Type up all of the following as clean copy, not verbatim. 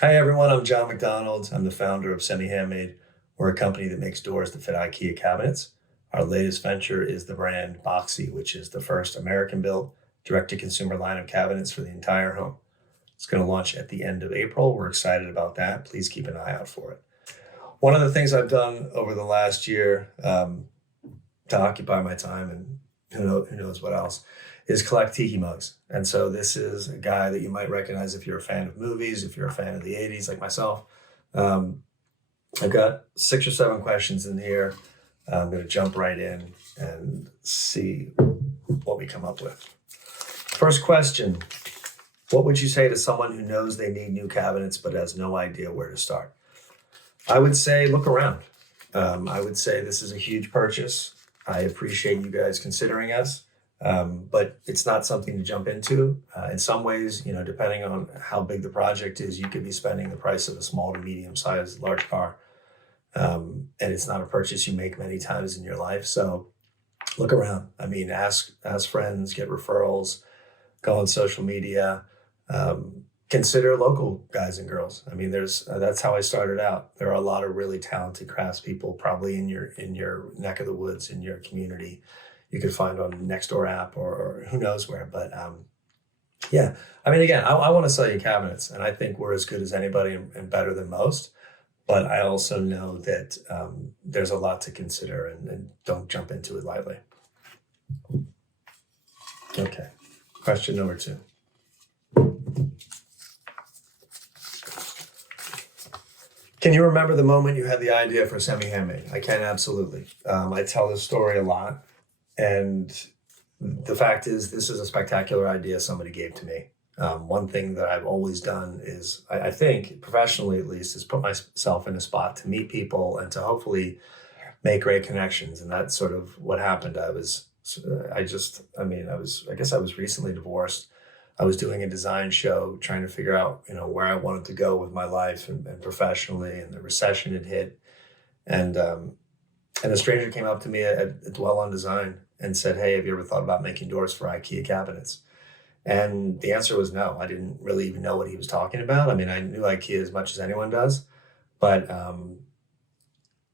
Hi everyone, I'm John McDonald. I'm the founder of Sammy Hammade. We're a company that makes doors that fit IKEA cabinets. Our latest venture is the brand Boxi, which is the first American-built direct-to-consumer line of cabinets for the entire home. It's going to launch at the end of April. We're excited about that. Please keep an eye out for it. One of the things I've done over the last year to occupy my time, and who knows what else, is collect tiki mugs. And so this is a guy that you might recognize if you're a fan of movies, if you're a fan of the 80s like myself. Um, I've got 6 or 7 questions in here. I'm going to jump right in and see what we come up with. First question: what would you say to someone who knows they need new cabinets but has no idea where to start? I would say look around. I would say this is a huge purchase. I appreciate you guys considering us, but it's not something to jump into. In some ways, depending on how big the project is, you could be spending the price of a small to medium-sized large car. And it's not a purchase you make many times in your life. So look around. I mean, ask friends, get referrals, go on social media. Consider local guys and girls. I mean, that's how I started out. There are a lot of really talented craftspeople probably in your neck of the woods, in your community. You could find on Nextdoor app or who knows where. But yeah, I mean, again, I want to sell you cabinets, and I think we're as good as anybody and better than most. But I also know that there's a lot to consider, and don't jump into it lightly. Okay, question number 2. Can you remember the moment you had the idea for Sammy Hammade? I can, absolutely. I tell this story a lot, and the fact is this is a spectacular idea somebody gave to me. One thing that I've always done is, I think, professionally at least, is put myself in a spot to meet people and to hopefully make great connections. And that's sort of what happened. I guess I was recently divorced. I was doing a design show, trying to figure out, where I wanted to go with my life and professionally, and the recession had hit. And a stranger came up to me at Dwell on Design and said, "Hey, have you ever thought about making doors for IKEA cabinets?" And the answer was no. I didn't really even know what he was talking about. I mean, I knew IKEA as much as anyone does, but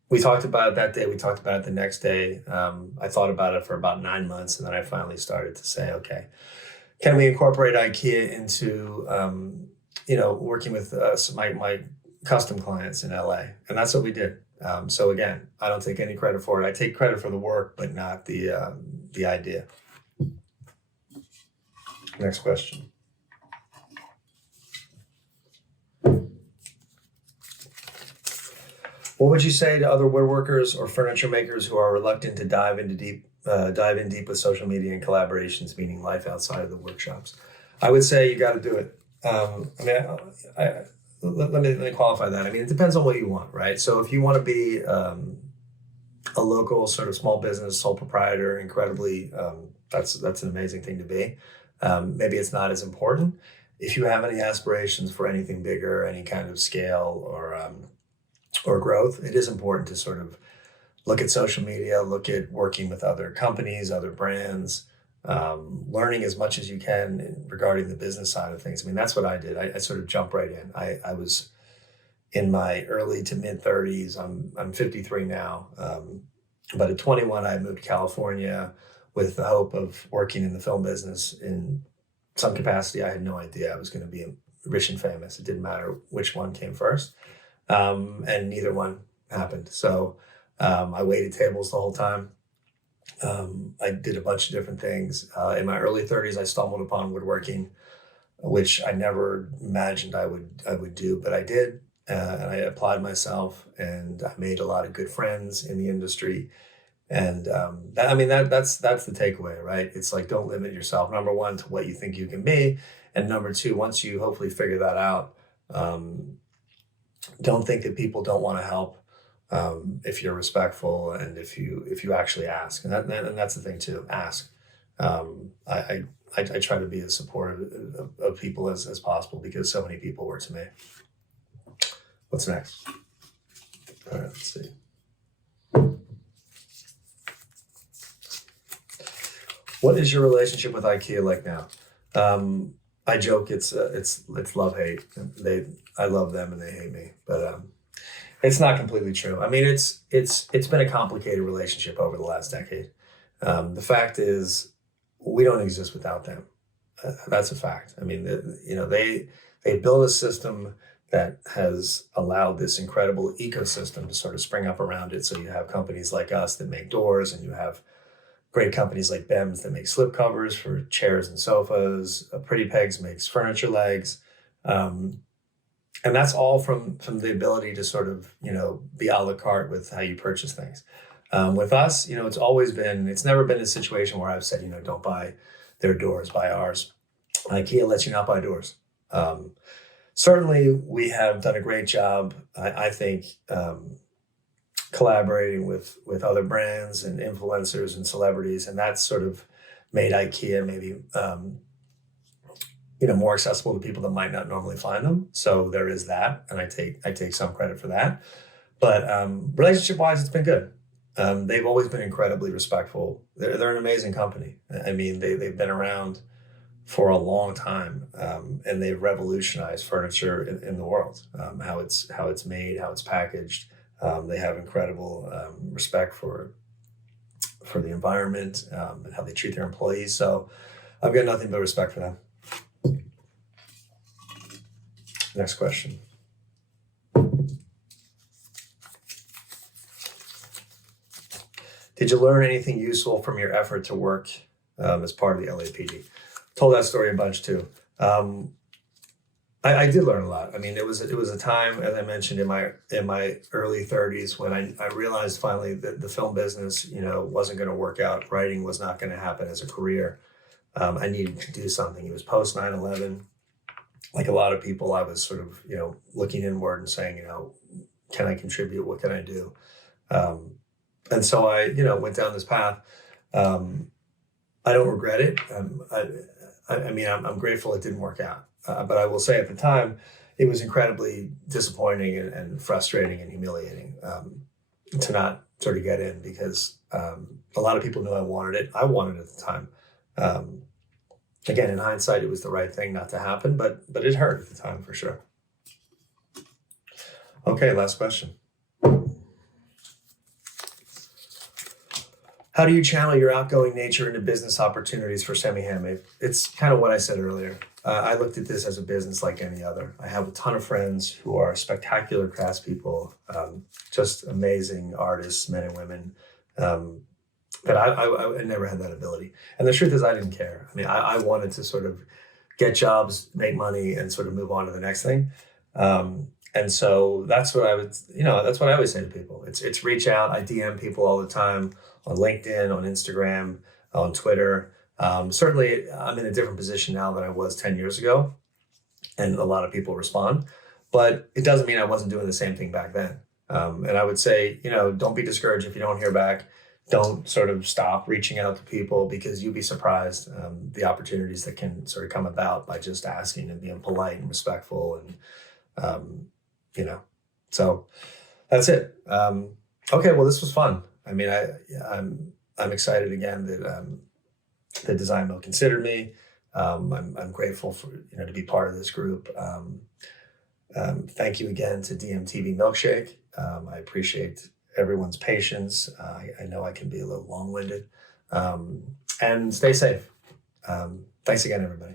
we talked about it that day. We talked about it the next day. I thought about it for about 9 months, and then I finally started to say, okay, can we incorporate IKEA into, working with my custom clients in LA? And that's what we did. So again, I don't take any credit for it. I take credit for the work, but not the idea. Next question. What would you say to other woodworkers or furniture makers who are reluctant to dive in deep with social media and collaborations, meaning life outside of the workshops? I would say you got to do it. Let me qualify that. I mean, it depends on what you want, right? So if you want to be a local sort of small business sole proprietor, incredibly, that's an amazing thing to be. Maybe it's not as important. If you have any aspirations for anything bigger, any kind of scale or growth, it is important to sort of look at social media, look at working with other companies, other brands, learning as much as you can regarding the business side of things. I mean, that's what I did. I sort of jumped right in. I was in my early to mid 30s. I'm 53 now. But at 21, I moved to California with the hope of working in the film business in some capacity. I had no idea I was going to be rich and famous. It didn't matter which one came first. And neither one happened. So I waited tables the whole time. I did a bunch of different things. In my early 30s, I stumbled upon woodworking, which I never imagined I would do, but I did. And I applied myself, and I made a lot of good friends in the industry. And that's the takeaway, right? It's like, don't limit yourself, number one, to what you think you can be. And number two, once you hopefully figure that out, don't think that people don't want to help. If you're respectful and if you actually ask, and that's the thing too, ask. I try to be as supportive of people as possible, because so many people were to me. What's next? All right, let's see. What is your relationship with IKEA like now? I joke it's love hate. I love them and they hate me, but it's not completely true. I mean, it's been a complicated relationship over the last decade. The fact is, we don't exist without them. That's a fact. I mean, they built a system that has allowed this incredible ecosystem to sort of spring up around it. So you have companies like us that make doors, and you have great companies like BEMS that make slip covers for chairs and sofas. Pretty Pegs makes furniture legs. And that's all from the ability to sort of, be a la carte with how you purchase things. With us, it's never been a situation where I've said, don't buy their doors, buy ours. IKEA lets you not buy doors. Certainly, we have done a great job, I think, collaborating with other brands and influencers and celebrities, and that's sort of made IKEA maybe more accessible to people that might not normally find them. So there is that, and I take some credit for that. But relationship-wise, it's been good. They've always been incredibly respectful. They're an amazing company. I mean, they've been around for a long time, and they've revolutionized furniture in the world. How it's made, how it's packaged. They have incredible respect for the environment, and how they treat their employees. So I've got nothing but respect for them. Next question. Did you learn anything useful from your effort to work as part of the LAPD? Told that story a bunch too. I did learn a lot. I mean, it was a time, as I mentioned, in my early 30s when I realized finally that the film business, wasn't going to work out. Writing was not going to happen as a career. I needed to do something. It was post 9/11. Like a lot of people, I was sort of, looking inward and saying, can I contribute? What can I do? And so I, went down this path. I don't regret it. I mean, I'm grateful it didn't work out. But I will say at the time, it was incredibly disappointing and frustrating and humiliating to not sort of get in, because a lot of people knew I wanted it. I wanted it at the time. Again, in hindsight, it was the right thing not to happen, but it hurt at the time for sure. Okay, last question. How do you channel your outgoing nature into business opportunities for Sammy Hammond? It's kind of what I said earlier. I looked at this as a business like any other. I have a ton of friends who are spectacular craftspeople, just amazing artists, men and women. But I never had that ability. And the truth is, I didn't care. I mean, I wanted to sort of get jobs, make money, and sort of move on to the next thing. And so that's what that's what I always say to people. It's reach out. I DM people all the time on LinkedIn, on Instagram, on Twitter. Certainly, I'm in a different position now than I was 10 years ago, and a lot of people respond. But it doesn't mean I wasn't doing the same thing back then. And I would say, don't be discouraged if you don't hear back. Don't sort of stop reaching out to people, because you'd be surprised the opportunities that can sort of come about by just asking and being polite and respectful. And, so that's it. Okay, well, this was fun. I mean, I'm excited again that Design Mill considered me. I'm grateful for, to be part of this group. Thank you again to DMTV Milkshake. I appreciate everyone's patience. I know I can be a little long-winded. And stay safe. Thanks again, everybody.